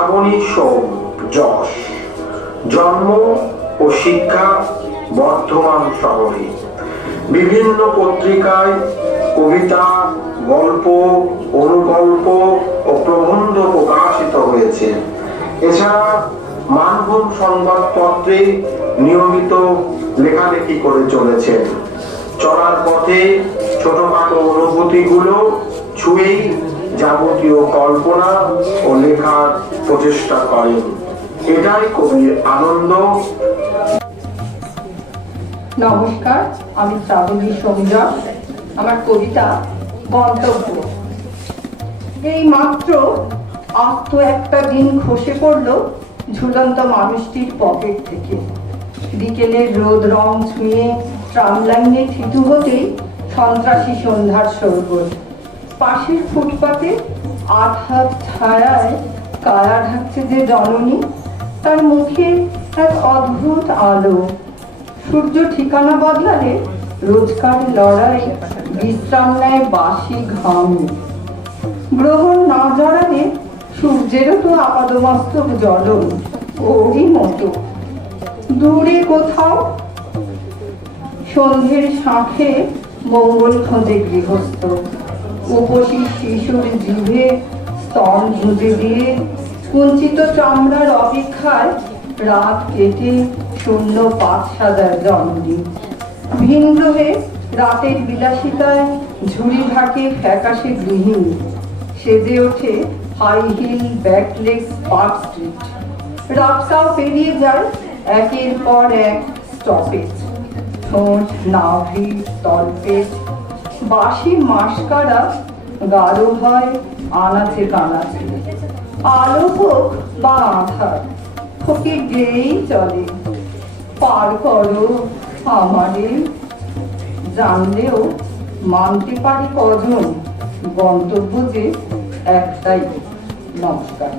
শ্রাবণী সোম, যশ। জন্ম ও শিক্ষা বর্ধমান শহরে। বিভিন্ন পত্রিকায় কবিতা, গল্প, অনুগল্প ও প্রবন্ধ প্রকাশিত হয়েছে। এছাড়া মানভূম সংবাদপত্রে নিয়মিত লেখালেখি করে চলেছেন। চলার পথে ছোটখাটো অনুভূতিগুলো ছুঁয়েই যাবতীয় কল্পনা ও লেখার প্রচেষ্টা করেন। এটাই কবির আনন্দ। নমস্কার, আমি শ্রাবণী সোমজা। আমার কবিতা গন্তব্য। এই মাত্র আস্ত একটা দিন খসে পড়লো ঝুলন্ত মানুষটির পকেট থেকে। বিকেলের রোদ রং ছুঁয়ে ট্রাম লাইনে থিতু হতেই সন্ত্রাসী সন্ধ্যার সরগোল। পাশের ফুটপাতে আধ হাত ছায়ায় কায়া ঢাকছে যে জননী, তার মুখে এক অদ্ভুত আলো। সূর্য ঠিকানা বদলালে রোজকার লড়াই বিশ্রাম নেয় বাসি ঘাম। গ্রহণ না জড়ালে সূর্যেরও তো আপাদমস্তক জ্বলন, ওরই মতো। দূরে কোথাও সন্ধ্যের শাঁখে মঙ্গল খোঁজে গৃহস্থ। উপসী শিশুর জিভে স্তন ভুজে দিয়ে কুঞ্চিত চামড়ার অপেক্ষায় রাত কেটে শূন্য পাত সাজার জন্মদিন। ভিন গ্রহে রাতের বিলাসিতায় ঝুড়ি ঢাকে ফ্যাকাশে গৃহিণী। সেজে ওঠে high heel backless Park Street. রাস্তাও পেরিয়ে যায় একের পর এক স্টপেজ। ঠোঁট, নাভি, তলপেট, বাসি মাসকারা গাঢ় হয় আনাচে কানাচে। আলো হোক বা আধার, ফকির গেয়েই চলে। পার করো আমারে, জানলেও মানতে পারি কজন, গন্তব্য যে একটাই। নমস্কার।